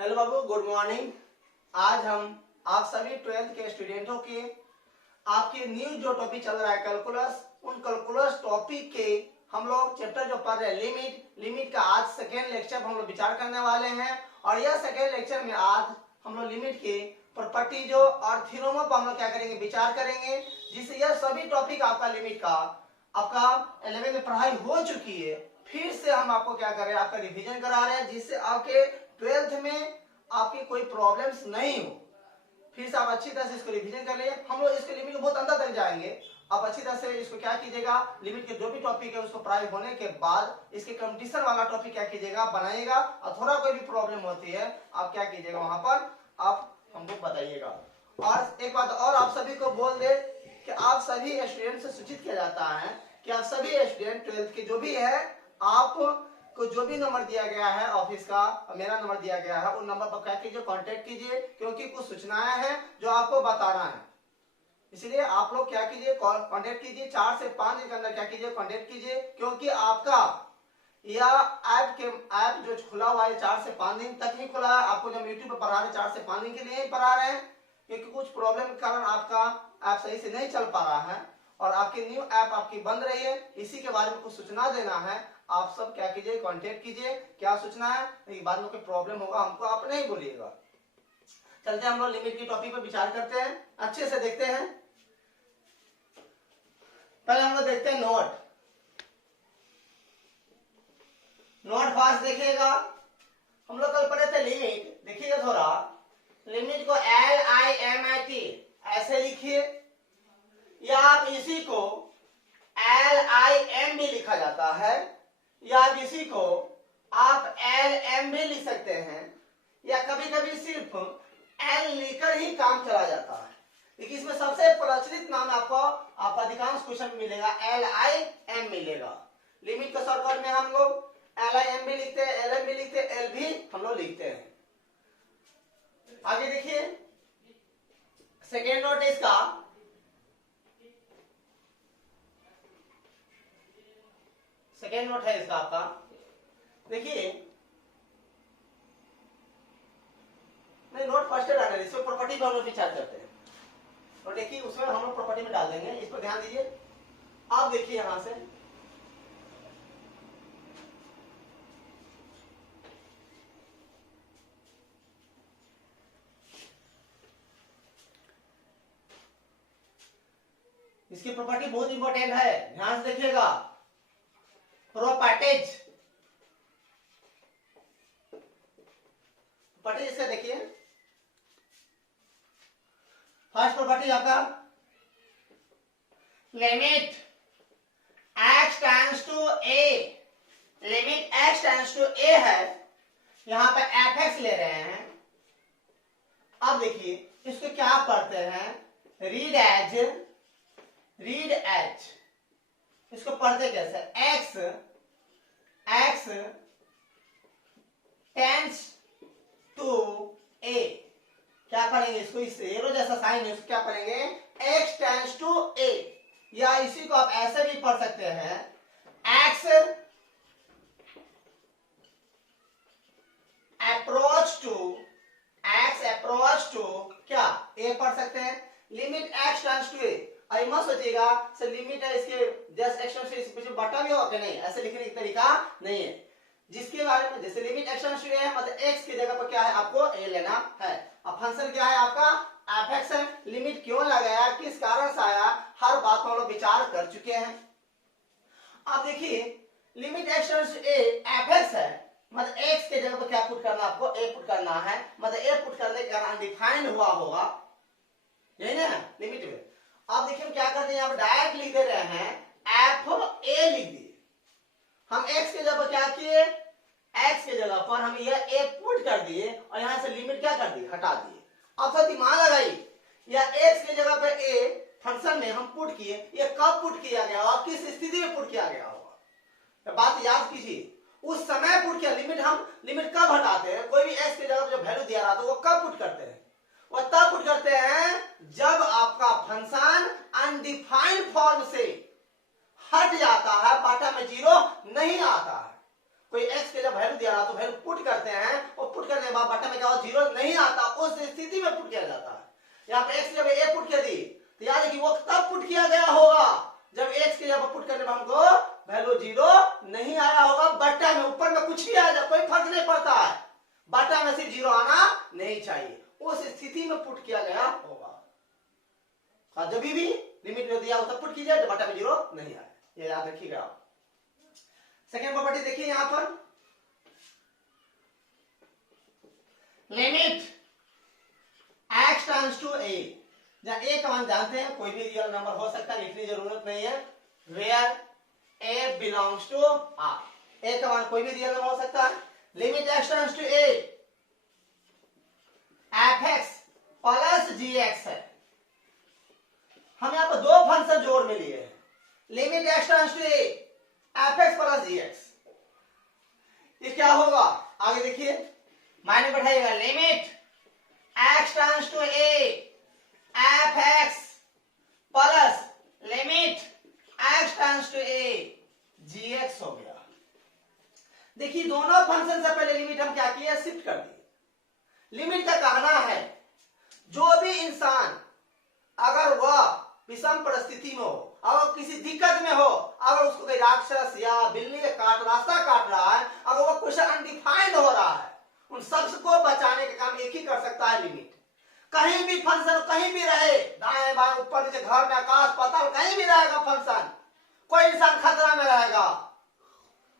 Hello बाबू, good morning. आज हम आप सभी 12th के स्टूडेंटों के आपके न्यू जो टॉपिक चल रहा है कैलकुलस, उन कैलकुलस टॉपिक के हम लोग चैप्टर जो पढ़ रहे हैं लिमिट का आज सेकेंड लेक्चर हम लोग विचार करने वाले हैं। और यह सेकेंड लेक्चर में आज हम लोग लिमिट के प्रॉपर्टी जो और थ्योरमों पर हम लोग क्या करेंगे, विचार करेंगे, जिससे यह सभी टॉपिक आपका लिमिट का आपका 11 में पढ़ाई हो चुकी है। फिर से हम आपको क्या कर रहे हैं, आपका रिवीजन करा रहे हैं, जिससे आपके 12th में आपकी कोई प्रॉब्लम्स नहीं हो। फिर से आप अच्छी तरह से इसको रिवीजन कर लिए। हम लोग इसके लिमिट को बहुत अंदर तक जाएंगे। आप अच्छी तरह से इसको क्या कीजिएगा, लिमिट के जो भी टॉपिक है उसको पढ़ाई होने के बाद इसके कंपटीशन वाला टॉपिक क्या कीजिएगा, बनाइएगा। और थोड़ा कोई भी प्रॉब्लम होती है आप क्या कीजिएगा, वहां पर आप हमको बताइएगा। और एक बात और आप सभी को बोल दे कि आप सभी स्टूडेंट से सूचित किया जाता है कि आप सभी स्टूडेंट 12th के जो भी है, आप को जो भी नंबर दिया गया है ऑफिस का, मेरा नंबर दिया गया है, उन नंबर पर क्या कीजिए, कांटेक्ट कीजिए, क्योंकि कुछ सूचनाएं हैं जो आपको बताना है। इसलिए आप लोग क्या कीजिए, कांटेक्ट कीजिए। 4 से 5 दिन के अंदर क्या कीजिए, कांटेक्ट कीजिए, क्योंकि आपका यह ऐप जो खुला हुआ है 4 से 5 दिन तक ही खुला है। आपको जब यूट्यूब पर पढ़ा रहे 4 से 5 दिन के लिए ही पढ़ा रहे हैं, क्योंकि कुछ प्रॉब्लम के कारण आपका ऐप सही से नहीं चल पा रहा है और आपकी न्यू ऐप आपकी बंद रही है। इसी के बारे में कुछ सूचना देना है। आप सब क्या कीजिए, कांटेक्ट कीजिए। क्या सूचना है, बाद में कोई प्रॉब्लम होगा हमको आप नहीं बोलिएगा। चलते हम लोग लिमिट की टॉपिक पर विचार करते हैं, अच्छे से देखते हैं। पहले हम लोग देखते हैं नोट फास्ट देखिएगा। हम लोग कल पढ़े थे लिमिट, देखिएगा थोड़ा। लिमिट को LIMIT ऐसे लिखिए, या आप इसी को LIM भी लिखा जाता है, या आप इसी को आप LM भी लिख सकते हैं, या कभी कभी सिर्फ L लिखकर ही काम चला जाता है। लेकिन इसमें सबसे प्रचलित नाम आपको अधिकांश क्वेश्चन मिलेगा LIM मिलेगा। लिमिट का शॉर्टकट में हम लोग LIM भी लिखते हैं, LM भी लिखते हैं, L भी हम लोग लिखते हैं। आगे देखिए, सेकेंड नोट इसका सेकेंड नोट है इसका आपका। देखिए, नहीं नोट फर्स्ट डालना, इसमें प्रॉपर्टी पर हम लोग विचार करते हैं। और देखिए उसमें हम लोग प्रॉपर्टी में डाल देंगे, इस पर ध्यान दीजिए। आप देखिए यहां से इसकी प्रॉपर्टी बहुत इंपॉर्टेंट है, ध्यान से देखिएगा। प्रॉपर्टीज इसका देखिए, फर्स्ट प्रॉपर्टी आपका limit x tends to a, limit x tends to a है, यहां पे fx ले रहे हैं। अब देखिए इसको क्या पढ़ते हैं, रीड एज। इसको पढ़ते कैसे, x टेंड्स टू a, क्या पढ़ेंगे इसको, इस एरो जैसा साइन है, इसको क्या पढ़ेंगे, x टेंड्स टू a। या इसी को आप ऐसे भी पढ़ सकते हैं, x अप्रोच टू क्या a पढ़ सकते हैं। Limit x tends to a, आई मत सोचिएगा सर लिमिट है इसके जस्ट एक्शन से इस पीछे बटा भी होगा, नहीं, ऐसे लिखने की तरीका नहीं है। जिसके बारे में जैसे लिमिट एक्शन से है, मतलब x की जगह पर क्या है, आपको a लेना है। अब फंक्शन क्या है आपका, fx है। लिमिट क्यों लगाया, किस कारण से आया, हर बात पर हम लोग विचार कर चुके हैं। अब देखिए लिमिट एक्शन से fx है, मतलब x के जगह पर क्या पुट करना, आपको a पुट करना है। मतलब a पुट करने के कारण अनडिफाइंड हुआ होगा, यही ना लिमिट में। अब देखिए हम क्या करते हैं, यहाँ पर डायरेक्ट लिख दे रहे हैं, fa लिख दिए। हम x के जगह पर क्या किए, x के जगह पर हम यह a पुट कर दिए और यहां से लिमिट क्या कर दी, हटा दिए। अब तो दिमाग लगाइए, यह x के जगह पर a फंक्शन में हम पुट किए, यह कब पुट किया गया और किस स्थिति में पुट किया गया होगा, तो बात याद कीजिए। उस समय पुट किया, लिमिट कब हटाते हैं, कोई भी x के जगह पर जो वैल्यू दिया रहा था वो कब पुट करते हैं, वो तब पुट करते हैं जब आपका फंक्शन अनडिफाइंड फॉर्म से हट जाता है, बाटा में जीरो नहीं आता है। कोई x के जब वैल्यू दिया रहा तो वैल्यू पुट करते हैं और पुट करने के बाद बटन में क्या हो, जीरो नहीं आता, उस स्थिति में पुट किया जाता है। यहाँ पे x जब a पुट कर दी तो याद है कि वो तब पुट किया गया होगा जब x के जब पुट करने में हमको वैल्यू जीरो नहीं आया होगा। बटन में ऊपर में कुछ भी आ जाए कोई फर्क नहीं पड़ता है, बटन में सिर्फ जीरो आना नहीं चाहिए, उस स्थिति में पुट किया गया होगा। और जब भी लिमिट जो दिया तब पुट कीजिए जब बटन में जीरो नहीं आए, ये याद रखिएगा। सेकेंड प्रॉपर्टी देखिए यहां पर, limit x tends to a, जब a का मान जानते हैं कोई भी रियल नंबर हो सकता है, लिखने की जरूरत नहीं है, where a belongs to r, a का मान कोई भी रियल नंबर हो सकता है। Limit x tends to a fx plus gx है, हम यहाँ पर दो फंक्शन जोड़ में लिए हैं, limit x tends to a fx plus gx, ये क्या होगा आगे देखिए, माइनस बैठाइएगा, limit x tends to a fx plus limit x tends to a gx हो गया। देखिए दोनों फंक्शन से पहले लिमिट हम क्या किए, शिफ्ट कर दिए। लिमिट का कहना है जो भी इंसान अगर वह विषम परिस्थिति में हो, अगर किसी दिक्कत में हो, अगर उसको कोई राक्षस या बिल्ली का रास्ता काट रहा है, अगर वो कुछ अनडिफाइंड हो रहा है, उन सबको बचाने का काम एक ही कर सकता है, लिमिट। कहीं भी फंक्शन कहीं भी रहे, दाएं बाएं ऊपर नीचे घर में आकाश पाताल कहीं भी रहेगा फंक्शन, कोई इंसान खतरा में रहेगा,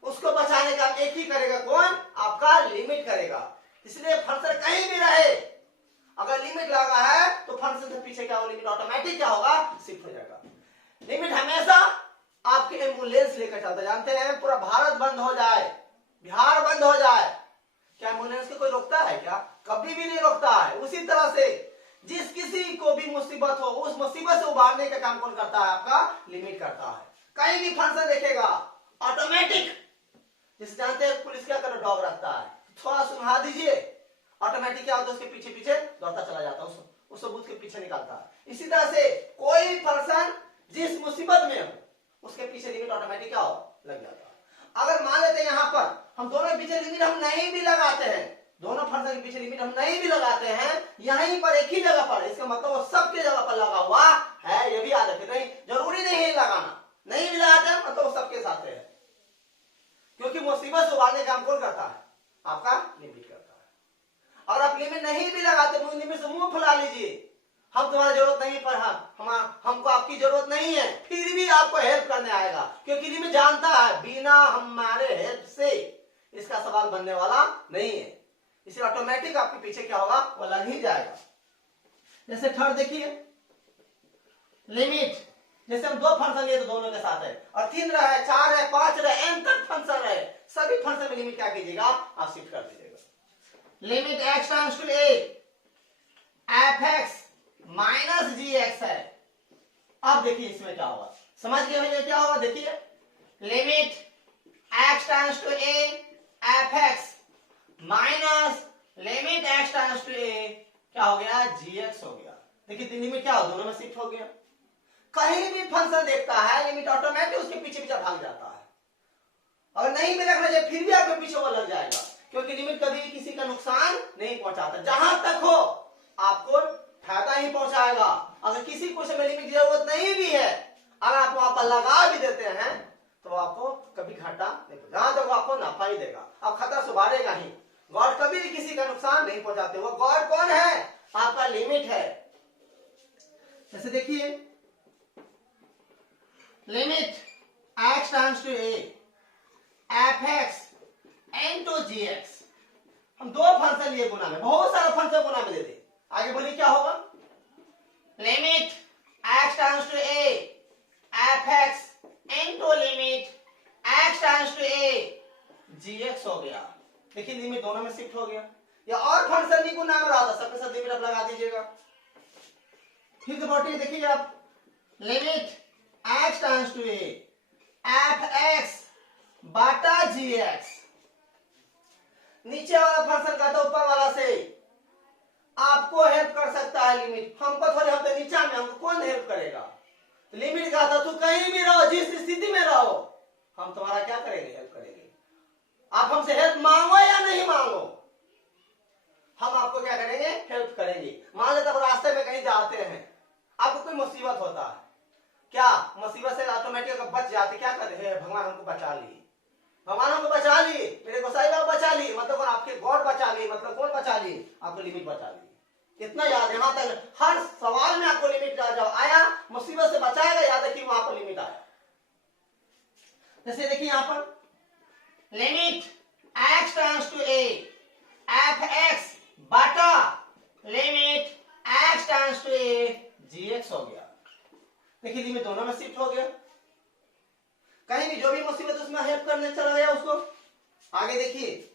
उसको बचाने का एक ही करेगा, कौन, आपका लिमिट करेगा। इसलिए फंक्शन कहीं भी रहे अगर लिमिट लगा है तो फंक्शन से पीछे क्या होगा, लिमिट ऑटोमेटिक क्या होगा, शिफ्ट हो जाएगा। लिमिट हमेशा आपके एम्बुलेंस लेकर चलता, जानते हैं पूरा भारत बंद हो जाए, बिहार बंद हो जाए, क्या एम्बुलेंस को कोई रोकता है क्या, कभी भी नहीं रोकता है। उसी तरह से जिस किसी को भी मुसीबत हो उस मुसीबत से उबारने का काम कौन करता है, आपका लिमिट करता है। कहीं भी फंक्शन देखेगा ऑटोमेटिक, जिसे जानते हैं पुलिस क्या कर डॉग रखता है, थोड़ा सुना दीजिए ऑटोमेटिक क्या होता है, उसके पीछे पीछे दौड़ता चला जाता है, उस सबूत के पीछे निकालता है। इसी तरह से कोई पर्सन जिस मुसीबत में हो उसके पीछे लिमिट ऑटोमेटिक क्या हो, लग जाता है। अगर मान लेते हैं यहाँ पर हम दोनों के पीछे लिमिट हम नहीं भी लगाते हैं, दोनों फंक्शन के पीछे लिमिट हम नहीं भी लगाते हैं, यहीं पर एक ही जगह पर, इसका मतलब वो सबके जगह पर लगा हुआ है, ये भी याद रखें, नहीं जरूरी नहीं है लगाना, नहीं भी लगाते हैं मतलब वो सबके साथ है, क्योंकि मुसीबत से उबारने का काम कौन करता है, आपका लिमिट करता है। और आप लिमिट नहीं भी लगाते, लिमिट से मुंह फुला लीजिए, हम तुम्हारी जरूरत नहीं पर हमको आपकी जरूरत नहीं है, फिर भी आपको हेल्प करने आएगा, क्योंकि लिमिट जानता है बिना हमारे हेल्प से इसका सवाल बनने वाला नहीं है, इसलिए ऑटोमेटिक आपके पीछे क्या होगा, वो लग ही जाएगा। जैसे थर्ड देखिए, लिमिट जैसे हम दो फंक्शन लिए तो दोनों के साथ है, और 3 रहे, 4 है, 5 रहे, n तक फंक्शन है, सभी फंक्शन में लिमिट क्या कीजिएगा, आप शिफ्ट कर दीजिएगा। Limit x tends to a fx minus gx है। अब देखिए इसमें क्या होगा, समझ गए भैया क्या होगा, देखिए limit x tends to a fx minus limit x tends to a क्या हो गया, gx हो गया। देखिए लिमिट क्या हो, दोनों में शिफ्ट हो गया। कहीं भी फंक्शन देखता है लिमिट ऑटोमेटिक उसके पीछे पीछे भाग जाता है, अगर नहीं भी रखना चाहिए फिर भी आपके पीछे वो लग जाएगा, क्योंकि लिमिट कभी किसी का नुकसान नहीं पहुंचाता, जहां तक हो आपको फायदा ही पहुंचाएगा। अगर किसी क्वेश्चन में लिमिट की जरूरत नहीं भी है, अगर आप वहां पर लगा भी देते हैं तो आपको कभी घाटा नहीं, जहां तक आपको नफा ही देगा, आप खतरा से उबारेगा ही। गॉड कभी भी किसी का नुकसान नहीं पहुंचाते, वो गॉड कौन है, आपका लिमिट है। जैसे देखिए limit x tends to a fx into gx, हम दो फंक्शन लिए गुना में, बहुत सारा फंक्शन गुना में देते, आगे बोलिए क्या होगा, limit x tends to a fx into limit x tends to a gx हो गया। देखिए लिमिट दोनों में शिफ्ट हो गया, या और फंक्शन भी गुना में रहा था, सबके साथ लिमिट आप लगा दीजिएगा। फिर प्रॉपर्टी देखिए आप, limit x tends to a fx बटा gx, नीचे वाला फंक्शन का तो ऊपर वाला से आपको हेल्प कर सकता है लिमिट, हमको थोड़े, हम तो नीचा में, हमको कौन हेल्प करेगा। लिमिट का था तू कहीं भी रहो, जिस स्थिति में रहो, हम तुम्हारा क्या करेंगे, हेल्प करेंगे। आप हमसे हेल्प मांगो या नहीं मांगो, हम आपको क्या करेंगे, हेल्प करेंगे। मान लेते हो रास्ते में कहीं जाते हैं, आपको कोई मुसीबत होता है, क्या मुसीबत से ऑटोमेटिक अगर बच जाते, क्या करते हैं, भगवान हमको बचा लिए, भगवान हमको बचा लिए, मेरे गोसाई बाबा बचा लिए, मतलब कौन, आपके गॉड बचा लिए, मतलब कौन बचा लिए, आपको लिमिट बचा ली। इतना याद, यहां तक हर सवाल में आपको लिमिट जब आया, मुसीबत से बचाएगा, याद रखिए वहां पर लिमिट आया। जैसे देखिए यहां पर limit x tends to a f(x) बटा limit x tends to a gx हो गया। देखिए लिमिट दोनों में शिफ्ट हो गया, कहीं भी जो भी मुसीबत उसमें हेल्प करने चला गया उसको। आगे देखिए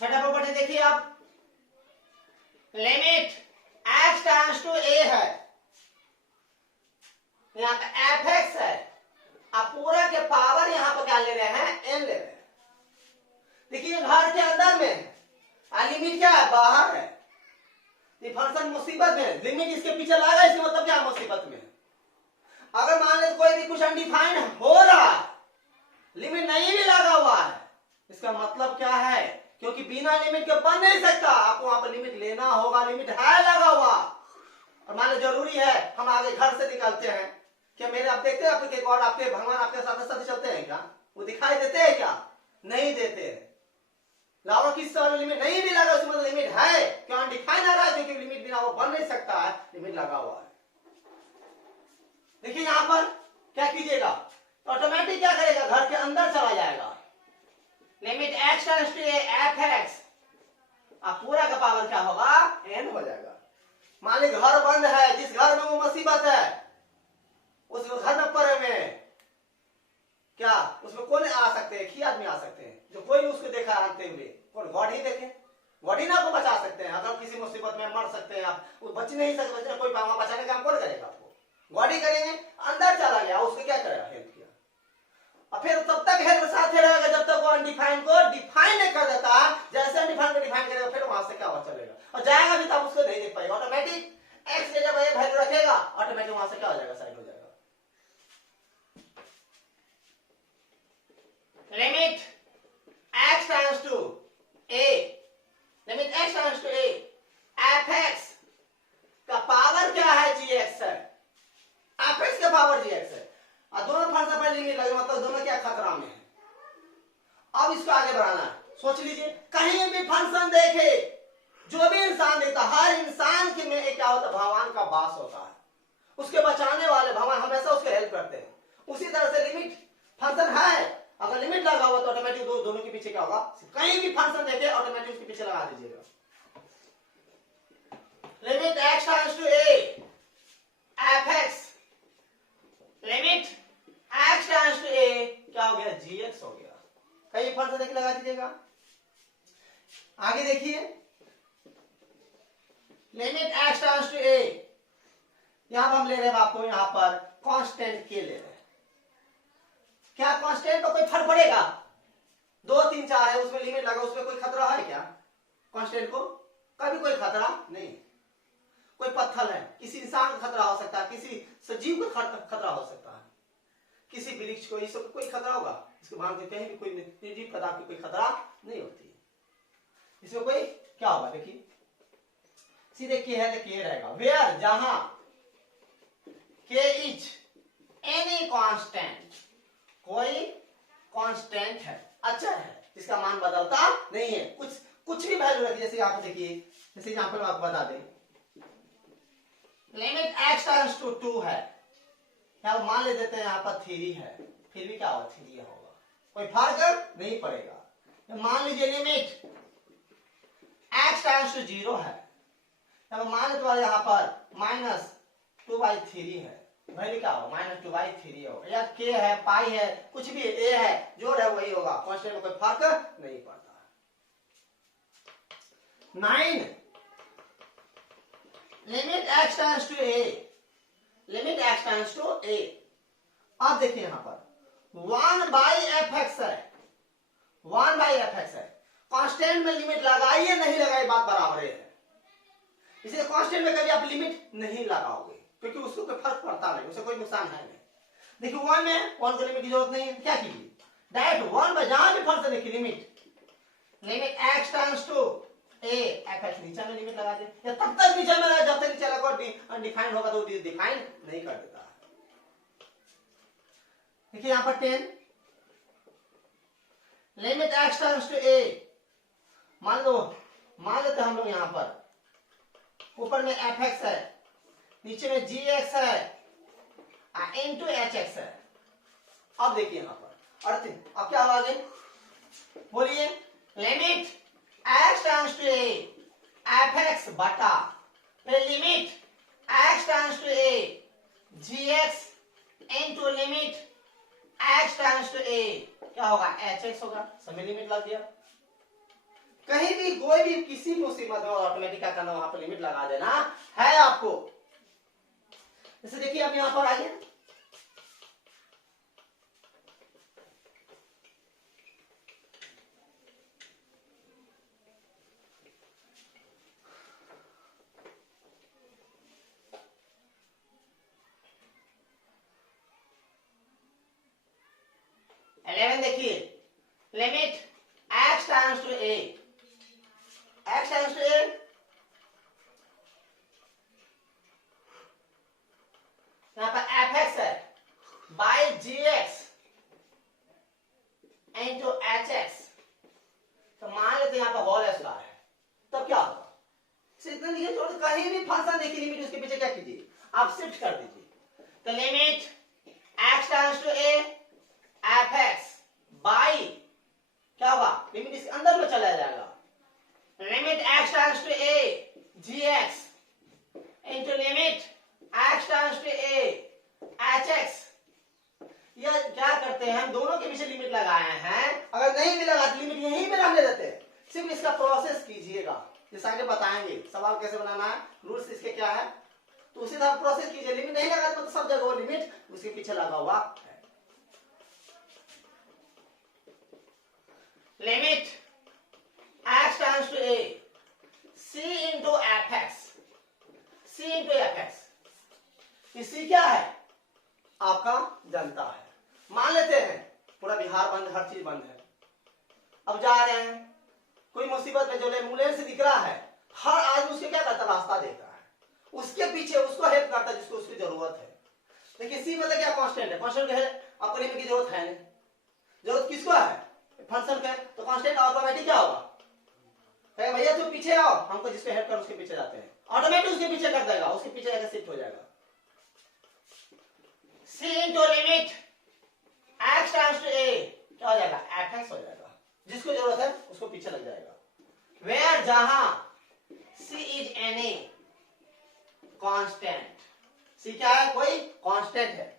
छठा प्रॉपर्टी देखिए आप, limit x tends to a है, यहाँ पे f(x) है, अब पूरा के पावर यहाँ पर क्या ले रहे हैं, n ले रहे हैं। देखिए घर के अंदर में लिमिट क्या है, बाहर है, ये फंक्शन मुसीबत में, लिमिट इसके पीछे लगा, इसका मतलब क्या, मुसीबत में। अगर मान ले कोई भी कुछ अनडिफाइंड हो रहा है, लिमिट नहीं भी लगा हुआ है, इसका मतलब क्या है, क्योंकि बिना लिमिट के बन नहीं सकता, आपको वहां पर लिमिट लेना होगा, लिमिट है लगा हुआ। और मान लो जरूरी है, हम आगे घर से निकलते हैं, क्या मेरे आप देखते हैं आपके गॉड, आपके भगवान आपके साथ साथ चलते हैं क्या, वो दिखाई देते हैं क्या, नहीं देते हैं। लाओ किस लिमिट नहीं भी लगा, उसमें लिमिट है, क्यों अनडिफाइंड आ रहा है, क्योंकि लिमिट बिना वो बन नहीं सकता है, लिमिट लगा हुआ है। देखिए यहां पर क्या कीजिएगा, ऑटोमेटिक क्या करेगा, घर के अंदर चला जाएगा, limit x tends to a f(x), अब पूरा का पावर क्या होगा, n हो जाएगा। मान ली घर बंद है, जिस घर में वो मुसीबत है, उस घर में पड़े में क्या, उसमें कौन आ सकते हैं, ही आदमी आ सकते हैं, जो कोई उसको देखा आते हुए, कौन, गॉड ही देखे, गॉड ही ना आपको बचा सकते हैं। अगर किसी मुसीबत में मर सकते हैं आप, वो बच नहीं सकते, कोई बचाने का काम कौन करेगा, आपको गॉड ही करेंगे। अंदर चला गया, उसको क्या करेगा, हेल्प किया, और फिर तब तक हेल्प साथ रहेगा जब तक वो अनडिफाइंड को डिफाइन नहीं कर देता। जैसे अनडिफाइंड को डिफाइन करेगा, फिर वहां से क्या हो चलेगा, और जाएगा भी तब उसको नहीं देख पाएगा, ऑटोमेटिक x के जब ये वैल्यू रखेगा, ऑटोमेटिक वहां से क्या हो जाएगा, साइड हो जाएगा। Limit x tends to a, limit x tends to a f(x) का पावर क्या है, gx है, f(x) का पावर gx है, और दोनों फंक्शन पर लिमिट लगे, मतलब दोनों क्या खतरा में है। अब इसको आगे बढ़ाना है, सोच लीजिए कहीं भी फंक्शन देखे, जो भी इंसान देखता, हर इंसान के में क्या होता है, भगवान का वास होता है, उसके बचाने वाले भगवान हमेशा उसके हेल्प करते हैं। उसी तरह से लिमिट फंक्शन है, अगर लिमिट लगा हुआ तो ऑटोमेटिक दोनों के पीछे क्या होगा, कहीं भी फंक्शन देखे ऑटोमेटिक उसके पीछे लगा दीजिएगा। Limit x tends to a f(x), limit x tends to a क्या हो गया, gx हो गया, कहीं फंक्शन देखे लगा दीजिएगा। आगे देखिए limit x tends to a, यहां पर हम ले रहे हैं आपको, यहां पर कांस्टेंट के ले रहे हैं, क्या कांस्टेंट को कोई फर्क पड़ेगा, 2 3 4 है, उसमें लिमिट लगा, उसमें कोई खतरा है क्या, कांस्टेंट को कभी कोई खतरा नहीं। कोई पत्थर है, किसी इंसान को खतरा हो सकता है, किसी सजीव को खतरा हो सकता है, किसी वृक्ष को, इस सब कोई खतरा होगा, इसके बाहर कहीं भी कोई निर्जीव पदार्थ की कोई खतरा नहीं होती, इसमें कोई क्या होगा, देखिए सीधे के है तो के रहेगा, वेयर जहां के इज एनी कांस्टेंट, कोई कांस्टेंट है, अच्छा है, इसका मान बदलता नहीं है, कुछ भी वैल्यू रखिए, जैसे आप देखिए, जैसे यहां पर आपको बता दें लिमिट x टेंड्स टू 2 है, यहां मान ले देते हैं यहां पर 3 है, फिर भी क्या होगा, 3 होगा, कोई फर्क नहीं पड़ेगा। मान लीजिए लिमिट x टेंड्स टू 0 है, अब मान लेते हैं यहां पर -2/3 है, वैल्यू क्या होगा, -2/3 होगा, या k है, पाई है, कुछ भी a है, जोड़ है वही होगा, कांस्टेंट में कोई फर्क नहीं पड़ता। 9 limit x tends to a, limit x tends to a, अब देखिए यहां पर 1/f(x) है, 1/f(x) है। कांस्टेंट में लिमिट लगाइए नहीं लगाइए बात बराबर है। इसे कांस्टेंट में कभी आप लिमिट नहीं लगाओगे क्योंकि उसको कोई फर्क पड़ता नहीं, उसे कोई नुकसान है नहीं। देखिए 1 में 1 को लिमिट की जरूरत नहीं है, क्या कीजिए डायरेक्ट 1 में जहां भी फंक्शन देखिए limit x tends to a f(x) नीचे में लिमिट लगा दे, या तब तक नीचे में रहे जब तक नीचे लगा अनडिफाइंड होगा तो डिफाइन नहीं कर देता। देखिए यहां पर 10 limit x tends to a, मान लेते हम लोग यहां पर ऊपर में f(x) है, नीचे में gx है, इनटू hx है। अब देखिए यहां पर अर्थ अब क्या होगा, बोलिए limit x tends to a f(x) बटा फिर limit x tends to a gx into limit x tends to a क्या होगा hx होगा। समय लिमिट लग गया। कहीं भी कोई भी किसी मुसीबत में ऑटोमेटिक क्या करना, वहां पर लिमिट लगा देना है आपको। जैसे देखिए अब यहां पर आइए, देखिए limit x tends to a, x tends to a यहां पर f(x) है बाय gx इनटू hx, तो मान लेते यहां पर होल स्क्वायर है, तब क्या होगा इतना लिखिए, छोड़ कहीं भी फंक्शन देखिए लिमिट उसके पीछे क्या कीजिए आप शिफ्ट कर दीजिए। तो limit x tends to a f(x) by क्या होगा लिमिट इसके अंदर में चला जाएगा, limit x tends to a gx into limit x tends to a hx। यह क्या करते हैं हम दोनों के पीछे लिमिट लगाए हैं, अगर नहीं भी लगाते लिमिट यहीं पे रहने देते हैं, सिर्फ इसका प्रोसेस कीजिएगा, जैसे आगे बताएंगे सवाल कैसे बनाना है, रूल्स इसके क्या है, तो उसी तरह प्रोसेस कीजिए। लिमिट नहीं लगाते तो सब जगह वो लिमिट उसके पीछे लगा हुआ है। Limit x tends to a c into f(x), c into f(x), c क्या है आपका जनता है। मान लेते हैं पूरा बिहार बंद, हर चीज बंद है, अब जा रहे हैं कोई मुसीबत में जो एम्बुलेंस से दिख रहा है, हर आदमी उसके क्या करता रास्ता देखता है, उसके पीछे उसको हेल्प करता है जिसको उसकी जरूरत है। देखिए सी मतलब क्या कांस्टेंट है, कांस्टेंट है आपको लिमिट की जरूरत है नहीं, जरूरत किसको है फंक्शन का, तो कांस्टेंट ऑटोमेटिक क्या होगा भैया तुम पीछे आओ, हमको जिसको हेल्प कर उसके पीछे जाते हैं, ऑटोमेटिक उसके पीछे कर देगा, उसके पीछे जाकर शिफ्ट हो जाएगा। c into limit x tends to a क्या हो जाएगा f(x) हो जाएगा, जिसको जरूरत है उसको पीछे लग जाएगा। वेयर जहां c is any constant, c क्या है कोई कांस्टेंट है,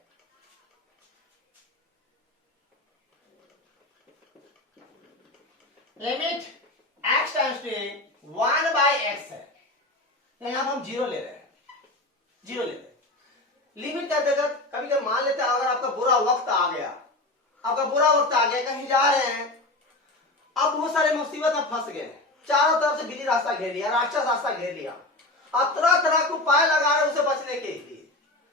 limit x tends to a 1/x है, यहां हम जीरो ले रहे हैं, जीरो ले रहे हैं। लिमिट कर देकर कभी कभी मान लेते हैं अगर आपका बुरा वक्त आ गया, आपका बुरा वक्त आ गया, कहीं जा रहे हैं, अब बहुत सारे मुसीबत में फंस गए, चारों तरफ से बिल्ली रास्ता घेर लिया, राक्षस रास्ता घेर लिया, अब तरह तरह को उपाय लगा रहे उसे बचने के लिए।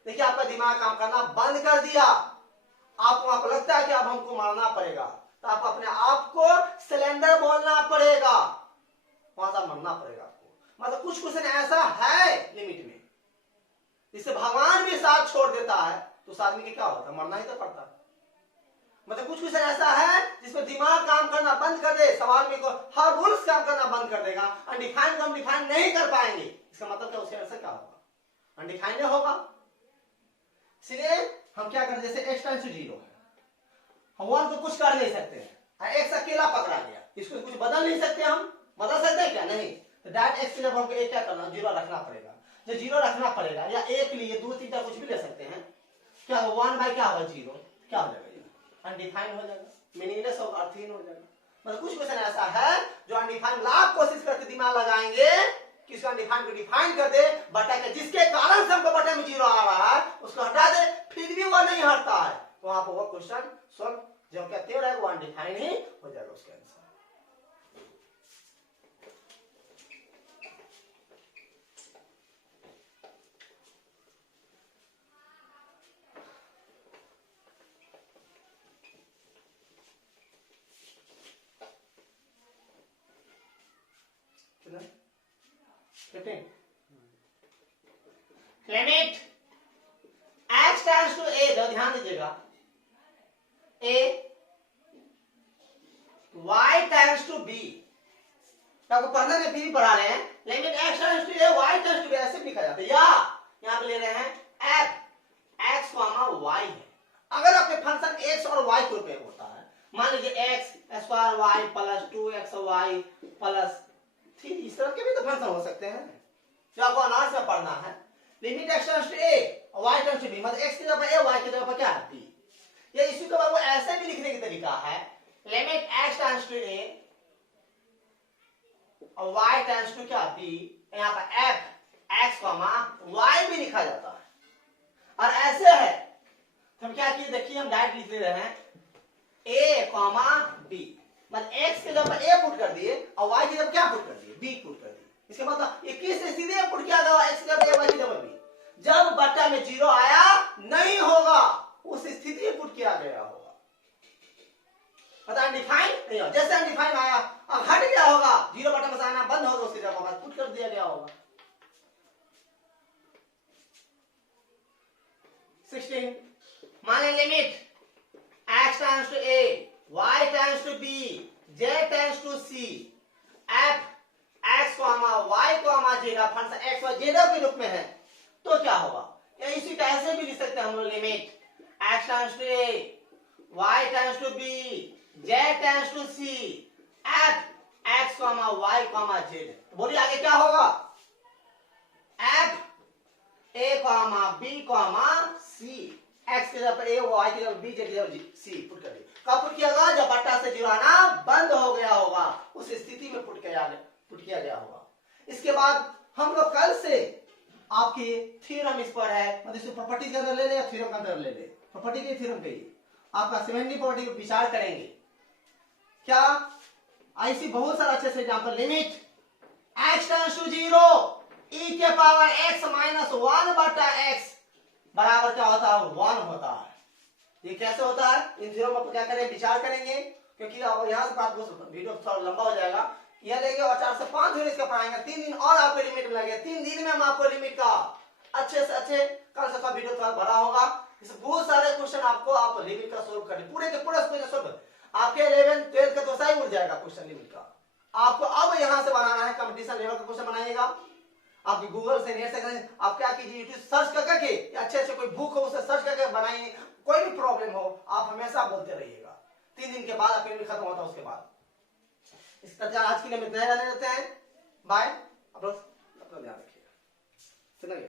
देखिए आपका दिमाग काम करना बंद कर दिया, आपको लगता है कि अब हमको मारना पड़ेगा, तो आप अपने आप को सिलेंडर बोलना पड़ेगा, वहां से मरना पड़ेगा आपको। मतलब कुछ क्वेश्चन ऐसा है लिमिट में जिससे भगवान भी साथ छोड़ देता है, तो उस आदमी के क्या होता है मरना ही तो पड़ता है। मतलब कुछ क्वेश्चन ऐसा है जिसमें दिमाग काम करना बंद कर दे, सवाल में को हर रूल्स काम करना बंद कर देगा, अनडिफाइंड को हम डिफाइन नहीं कर पाएंगे, इसका मतलब क्या उसके आंसर क्या होगा अनडिफाइंड होगा। इसलिए हम क्या करें, जैसे x टेंड्स टू 0 है, हम 1 को कुछ कर नहीं सकते हैं, x अकेला पकड़ा गया, इसको कुछ बदल नहीं सकते, हम बदल सकते हैं क्या नहीं, तो डायरेक्ट x की जगह हमको एक क्या करना 0 रखना पड़ेगा, जो 0 रखना पड़ेगा, या एक लिए 2 3 कुछ भी ले सकते हैं, क्या 1 क्या होगा 0 क्या हो जाएगा, अनडिफाइंड हो जाएगा, मीनिंगलेस और अर्थहीन हो जाएगा। मतलब कुछ क्वेश्चन ऐसा है जो अनडिफाइंड लाख कोशिश करके दिमाग लगाएंगे कि उसको अनडिफाइंड को डिफाइन कर दे, बटा के जिसके कारण से हमको बटे में 0 आ रहा है उसको हटा दे, फिर भी वो नहीं हटता है, तो वहां पर वो क्वेश्चन सॉल्व क्लियर है, वो अनडिफाइंड ही हो जाएगा उसका answer. Limit x tends to a, ध्यान दीजिएगा, a y tends to b, आपको पढ़ने में भी पढ़ा रहे हैं, limit x tends to a y tends to b ऐसे लिखा जाता है, या यहां पे ले रहे हैं f x y है। अगर आपके फंक्शन x और y के रूप में होता है, मान लीजिए x square y plus 2xy plus 3, इस तरह के भी तो फंक्शन हो सकते हैं जो आपको अनार्स में पढ़ना है। Limit x tends to a y tends to b, मतलब x की जगह पर a, y की जगह पर क्या है b। ये इसी को वो ऐसे भी लिखने की तरीका है, limit x tends to a और y टेंड्स टू क्या b, यहाँ पर f x y भी लिखा जाता है। और ऐसे है तो हम क्या किए, देखिए हम डायरेक्ट लिख ले रहे हैं a b, मतलब x के जगह पर a पुट कर दिए और y की जगह क्या पुट कर दिए, b पुट कर दिए। इसके मतलब 21 से सीधे पुट किया गया x की जगह a, y की जगह b। जब बट्टा में 0 आया नहीं होगा, उस स्थिति में पुट किया गया होगा, मतलब अनडिफाइंड नहीं होगा। जैसे अनडिफाइंड आया अब हट गया होगा, 0 बट्टा में आना बंद होगा, उसकी जगह पर पुट कर दिया गया होगा। 16 माने limit x tends to a y tends to b z tends to c f x y z function x y z के रूप में है, तो क्या होगा, या इसी का ऐसे भी लिख सकते हैं हम लोग, limit x tends to a y tends to b z tends to c f x y z। तो बोलिए आगे क्या होगा, f a b c, x की जगह पर a, y की जगह b, z की जगह c पुट कर दिया। कब पुट किया गया, जब बट्टा से 0 आना बंद हो गया होगा, उस स्थिति में पुट किया गया होगा। इसके बाद हम लोग कल से आपकी थ्योरम इस पर है, मतलब इसको प्रॉपर्टी के अंदर ले ले या थ्योरम के अंदर ले ले, प्रॉपर्टी के थ्योरम के आपका सिमेट्री प्रॉपर्टी पर विचार करेंगे। क्या ऐसी बहुत सारा अच्छे से example, limit x tends to 0 e के पावर x माइनस 1 बटा x बराबर क्या होता है, 1 होता है। ये कैसे होता है, इन थ्योरम पर क्या करें, विचार करेंगे, क्योंकि अब यहाँ से बात वीडियो थोड़ा लंबा हो जाएगा। यह लेंगे और 4 से 5 दिन इसका पढ़ाएंगे, 3 दिन और आपको लिमिट लगे, 3 दिन में हम आपको लिमिट का अच्छे से अच्छे कल से वीडियो थोड़ा बड़ा होगा। इसमें बहुत सारे क्वेश्चन आपको आप लिमिट का सोल्व करने, पूरे के पूरे क्वेश्चन सोल्व आपके 11th 12th का तो सही उड़ जाएगा क्वेश्चन लिमिट का। आपको अब यहाँ से बनाना है, कंपटीशन लेवल का क्वेश्चन बनाइएगा, आप गूगल से नेट से करें, आप क्या कीजिए, यूट्यूब सर्च करके अच्छे से कोई बुक हो उसे सर्च करके बनाइए, कोई भी प्रॉब्लम हो आप हमेशा बोलते रहिएगा। 3 दिन के बाद आपका लिमिट खत्म होता है, उसके बाद इस तरह आज के लिए इतना रहने देते हैं। बाय, आप लोग अपना ध्यान रखिएगा। सुनिए।